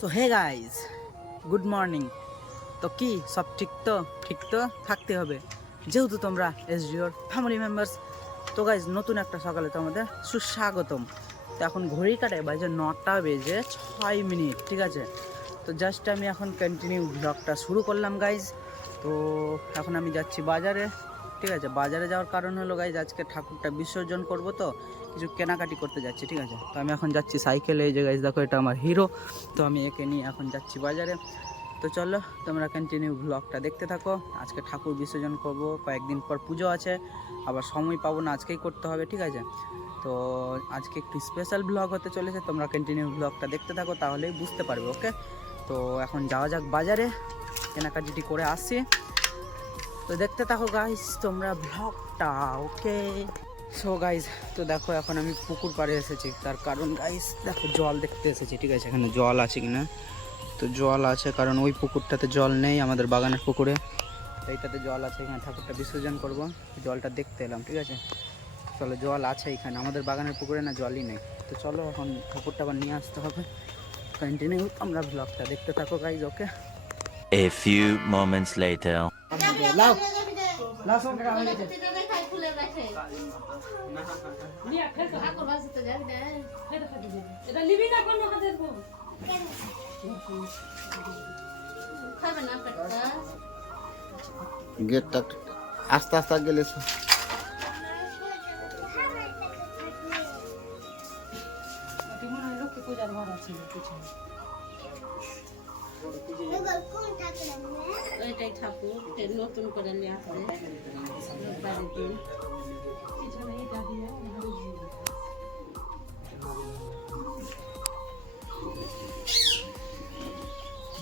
So hey guys, good morning. তো কি সব ঠিক তো থাকতে হবে, যেহেতু তোমরা এসডিওর ফ্যামিলি মেম্বার্স। তো গাইজ, নতুন একটা সকালে তোমাদের সুস্বাগতম। তো এখন ঘড়ি কাটে বাজে 9:06, ঠিক আছে। তো জাস্ট আমি এখন কন্টিনিউ ব্লগটা শুরু করলাম গাইজ। তো এখন আমি যাচ্ছি বাজারে, ঠিক আছে। বাজারে যাওয়ার কারণ হলো গাইজ, আজকে ঠাকুরটা বিসর্জন করব, তো কিছু কেনাকাটি করতে যাচ্ছি, ঠিক আছে। তো আমি এখন যাচ্ছি সাইকেলে, এই যে গাইজ দেখো, এটা আমার হিরো। তো আমি একে নিয়ে এখন যাচ্ছি বাজারে। তো চলো তোমরা কন্টিনিউ ব্লগটা দেখতে থাকো। আজকে ঠাকুর বিসর্জন করব, কয়েকদিন পর পুজো আছে, আবার সময় পাবো না, আজকেই করতে হবে, ঠিক আছে। তো আজকে একটু স্পেশাল ব্লগ হতে চলেছে, তোমরা কন্টিনিউ ব্লগটা দেখতে থাকো, তাহলেই বুঝতে পারবে, ওকে। তো এখন যাওয়া যাক বাজারে, কেনাকাটি করে আসছি। তো দেখতে থাকো গাইজ তোমরা ব্লগটা, ওকে। সো গাইজ, তো দেখো এখন আমি পুকুর পাড়ে এসেছি, তার কারণ গাইজ দেখো জল দেখতে এসেছি, ঠিক আছে। এখানে জল আছে কিনা, তো জল আছে, কারণ ওই পুকুরটাতে জল নেই, আমাদের বাগানের পুকুরে এইটাতে জল আছে। এখানে ঠাকুরটা বিসর্জন করব, জলটা দেখতে এলাম, ঠিক আছে। চলো, জল আছে এখানে, আমাদের বাগানের পুকুরে না জলই নেই। তো চলো এখন ঠাকুরটা আবার নিয়ে আসতে হবে। কন্টিনিউ আমরা ব্লগটা দেখতে থাকো guys, okay. A few moments later. লাও লাও সব টাকা হয়ে গেছে। গেটটা আস্তে আস্তে গেলে লক্ষ্মী পূজার ঘর আছে পিছনে, ওইটাই ঠাকুর নতুন করে নিয়ে আসবে রোববারের দিন।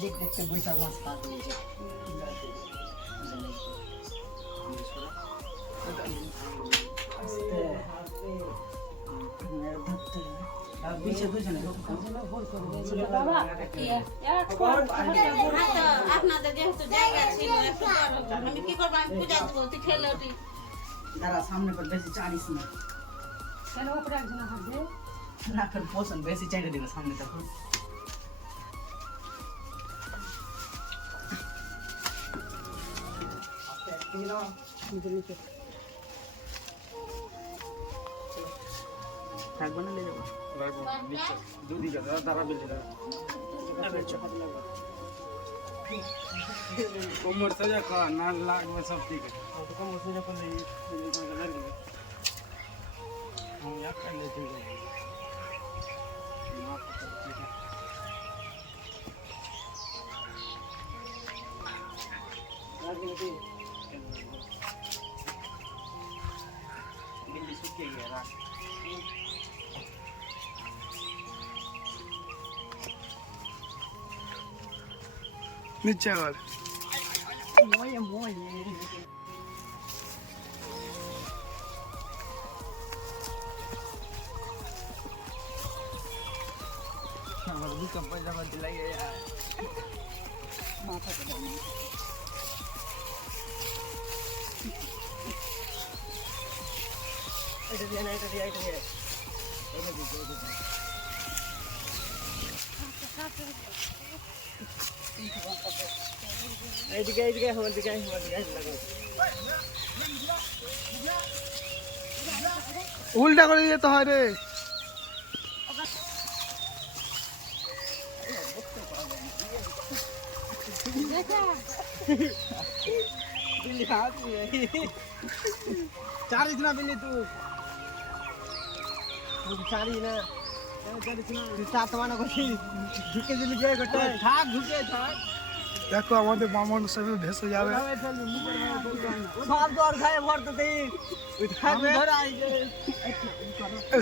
দেখতে বৈশাখ মাস পার হয়ে যায়। আপনাদের যেহেতু জায়গা ছিল আমি কি করবো, আমি পূজা দেবো, তুই খেলে ওটি দাঁড়া, সামনে পর বেশি চাড়িস না, কেন ওপরে একজন হাঁটবে না ফের পছন্দ বেশি চাইতে দিবে সামনে তখন। থাকবে না, লে যাবো কোমর সোজা কর, না লাগবে সব ঠিক আছে। কোমর সোজা করলে শুকিয়ে গিয়ে নিচে আবার ময়ে ময়ে আমার দুটো পয়সা পাতি লাগে মাথা তো দাম এটা দিয়ে না, এটা দিয়ে, এটা দিয়ে, এটা দিয়ে, এটা দিয়ে। এইদিকে এইদিকে আমার দিকে লাগে উল্টা করে যেতে হয় রে। চারিস না বিনি তুই চারি না দেখো আমাদের মামন সব ভেসে যাবে।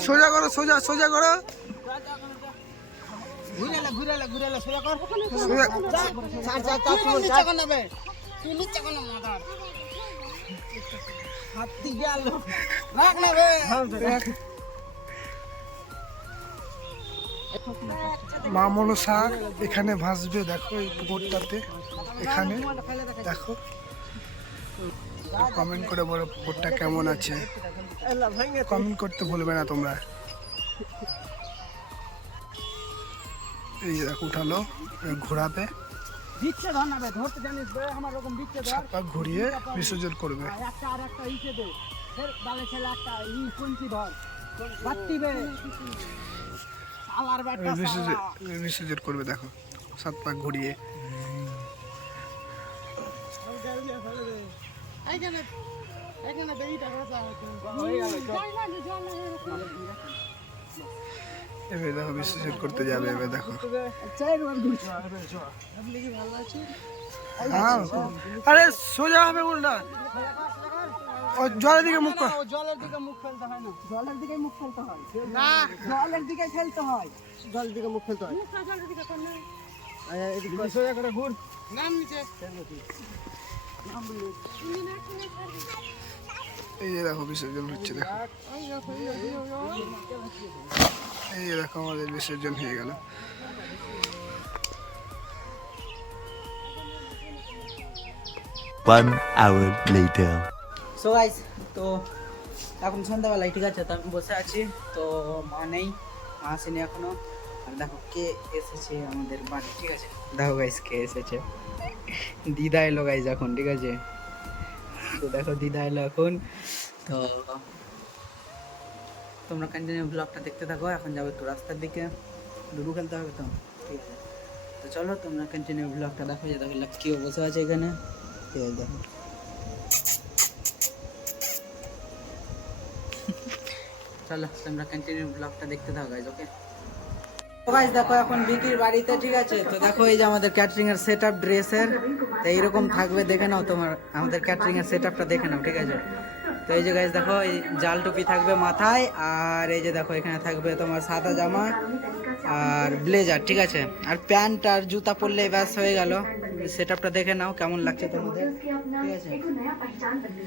সোজা করো, সোজা সোজা করো, সোজা কর, মা মনসা এখানে ভাসবে, দেখো এই পুকুরটাতে, এখানে দেখো। কমেন্ট করে বলো পুকুরটা কেমন আছে, কমেন্ট করতে ভুলবে না তোমরা। এই যে দেখো উঠালো ঘোরাবে, দিচ্ছে ধর না বে, ধরতে জানিস বে, আমার রকম দিচ্ছে ধর। সাত পাক ঘুরিয়ে বিসর্জন করবে। আর একটা আর একটা ইসে দে, ফের ডালে ছেলে একটা পঞ্চি ধর, বাত্তি বে, সালার বেটা সালা। বিসর্জন করবে দেখো, সাত পাক ঘুরিয়ে। এবার দেখো বিসর্জন করতে যাবে, এবার দেখো। হ্যাঁ, আরে সোজা হবে উল্টা, ও জলের দিকে মুখ কর। জলের দিকে মুখ ফেলতে হয় না, জলের দিকে মুখ ফেলতে হয় না, জলের দিকে ফেলতে হয়, জলের দিকে মুখ ফেলতে হয়। এদিকে সোজা করে ঘুর, নাম নিচে। এই যে দেখো বিসর্জন হচ্ছে, দেখো এই যে দেখো আমাদের বিসর্জন হয়ে গেল। One hour later. So guys, তো এখন সন্ধ্যাবেলায়, ঠিক আছে, তো আমি বসে আছি, তো মা নেই, মা আসেনি এখনো। আর দেখো কে এসেছে আমাদের বাড়ি, ঠিক আছে, দেখো গাইস কে এসেছে, দিদা এলো গাইস এখন, ঠিক আছে। তো দেখো দিদা এলো এখন, তো তোমরা কন্টিনিউ ব্লগটা দেখতে থাকো। এখন যাবো একটু রাস্তার দিকে, লুডু খেলতে হবে তো, ঠিক আছে। তো চলো তোমরা কন্টিনিউ ব্লগটা দেখো, যে দেখো কেউ বসে আছে এখানে, ঠিক আছে, দেখো। চলো তোমরা কন্টিনিউ ব্লগটা দেখতে থাকো গাইস, ওকে। তো গাইস দেখো এখন বিকির বাড়িতে, ঠিক আছে। তো দেখো এই যে আমাদের ক্যাটারিং এর সেটআপ ড্রেসের, তো এইরকম থাকবে, দেখে নাও তোমার আমাদের ক্যাটারিং এর সেটআপটা দেখে নাও, ঠিক আছে। তো এই যে গাইস দেখো এই জাল টুপি থাকবে মাথায়, আর এই যে দেখো এখানে থাকবে তোমার সাদা জামা আর ব্লেজার, ঠিক আছে, আর প্যান্ট আর জুতা পরলে ব্যাস হয়ে গেল। সেটআপটা দেখে নাও কেমন লাগছে তোমাদের, ঠিক আছে।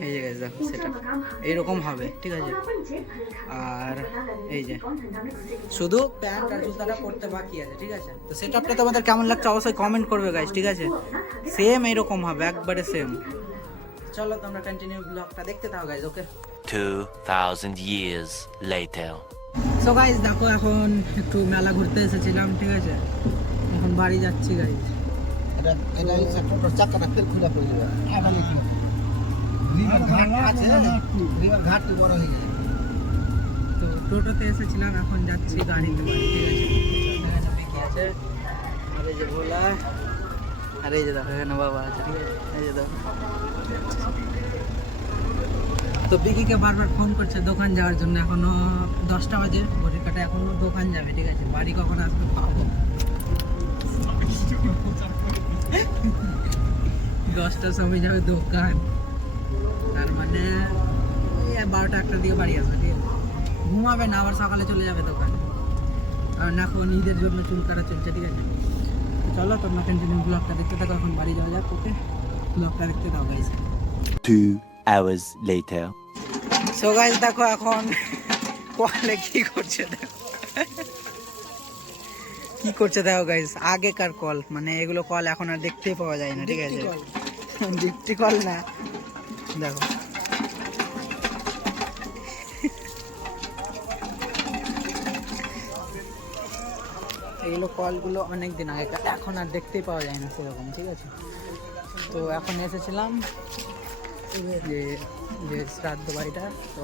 এই যে গাইস দেখো সেটআপ এইরকম হবে, ঠিক আছে। আর এই যে শুধু প্যান্ট আর জুতাটা পরতে বাকি আছে, ঠিক আছে। তো সেটআপটা তোমাদের কেমন লাগছে অবশ্যই কমেন্ট করবে গাইস, ঠিক আছে। সেম এরকম হবে, একবারে সেম। চলো তোমরা কন্টিনিউ ব্লগটা দেখতে থাকো গাইস, ওকে। 2000 years later. সো গাইস দেখো এখন একটু মেলা ঘুরতে এসেছিলাম, ঠিক আছে, এখন বাড়ি যাচ্ছি গাইস। এটা এটা হচ্ছে টোটোর চাকাটা ফের খুলে পড়ে যাবে। রিভার ঘাট আছে, রিভার ঘাটটি বড় হয়ে গেছে। তো টোটোতে এসেছিলাম, এখন যাচ্ছি গাড়িতে বাড়ি, ঠিক আছে। এখানে বিকি আছে, আর এই যে ভোলা, আর এই যে দেখো এখানে বাবা আছে, ঠিক আছে, এই যে দেখো। তো বিকিকে বারবার ফোন করছে দোকান যাওয়ার জন্য, এখনো 10টা বাজে ঘড়ির কাটা, এখনো দোকান যাবে, ঠিক আছে। বাড়ি কখন আসবে পাবো, 10টার সময় যাবে দোকান, তার মানে 12টা 1টার দিকে বাড়ি আসবে, ঠিক আছে। ঘুমাবে না, আবার সকালে চলে যাবে দোকান, কারণ এখন ঈদের জন্য চুল কাটা চলছে, ঠিক আছে। চলো তোমরা কন্টিনিউ ব্লগটা দেখতে থাকো, এখন বাড়ি যাওয়া যাক, ওকে। ব্লগটা দেখতে থাকো guys. 2 hours later. So guys দেখো এখন কলে কি করছে, দেখো কি করছে দেখো গাইস। আগেকার কল, মানে এগুলো কল এখন আর দেখতেই পাওয়া যায় না, ঠিক আছে। ডিপটি কল না, দেখো এগুলো কলগুলো অনেক দিন আগে, এখন আর দেখতেই পাওয়া যায় না সেরকম, ঠিক আছে। তো এখন এসেছিলাম যে যে শ্রাদ্ধ বাড়িটা, তো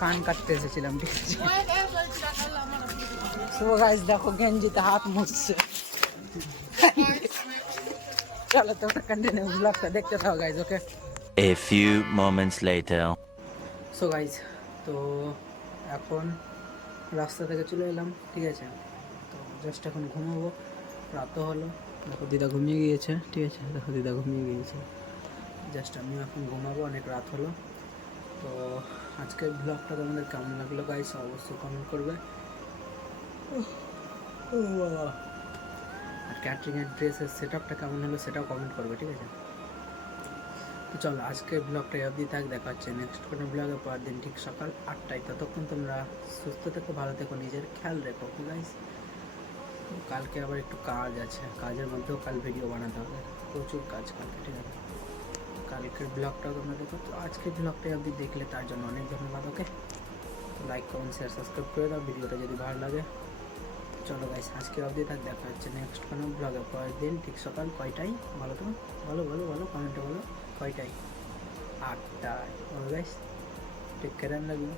কান কাটতে এসেছিলাম, ঠিক আছে। সো গাইস দেখো গেঞ্জিতে হাত মুছছে। চলো তোমরা কন্টিনিউ ব্লগটা দেখতে থাকো guys, okay. A few moments later. So guys তো এখন রাস্তা থেকে চলে এলাম, ঠিক আছে। তো জাস্ট এখন ঘুমাবো, রাত হলো, দেখো দিদা ঘুমিয়ে গিয়েছে, ঠিক আছে, দেখো দিদা ঘুমিয়ে গিয়েছে। জাস্ট আমি এখন ঘুমাবো, অনেক রাত হলো। তো আজকের ব্লগটা তোমাদের কেমন লাগলো গাইস অবশ্যই কমেন্ট করবে। আর ক্যাটারিংয়ের ড্রেসের সেটআপটা কেমন হলো সেটাও কমেন্ট করবে, ঠিক আছে। তো চলো আজকের ব্লগটা অবধি থাক, দেখা হচ্ছে নেক্সট কোনো ব্লগে পরের দিন ঠিক সকাল 8টায়। ততক্ষণ তোমরা সুস্থ থেকো, ভালো থেকো, নিজের খেয়াল রেখো গাইস। কালকে আবার একটু কাজ আছে, কাজের মধ্যেও কাল ভিডিও বানাতে হবে, প্রচুর কাজ কালকে, ঠিক আছে। কালকের ব্লগটাও তোমরা দেখো। তো আজকের ব্লগটাই অবধি দেখলে তার জন্য অনেক ধন্যবাদ, ওকে। লাইক কমেন্ট শেয়ার সাবস্ক্রাইব করে দাও ভিডিওটা যদি ভালো লাগে। চলো গাইস আজকে অবধি থাক, দেখা হচ্ছে নেক্সট কোনো ব্লগে পরের দিন ঠিক সকাল কয়টায় বলো তো, বলো বলো বলো কমেন্টে বলো কয়টায়? 8টায়। Oh guys take care, love you.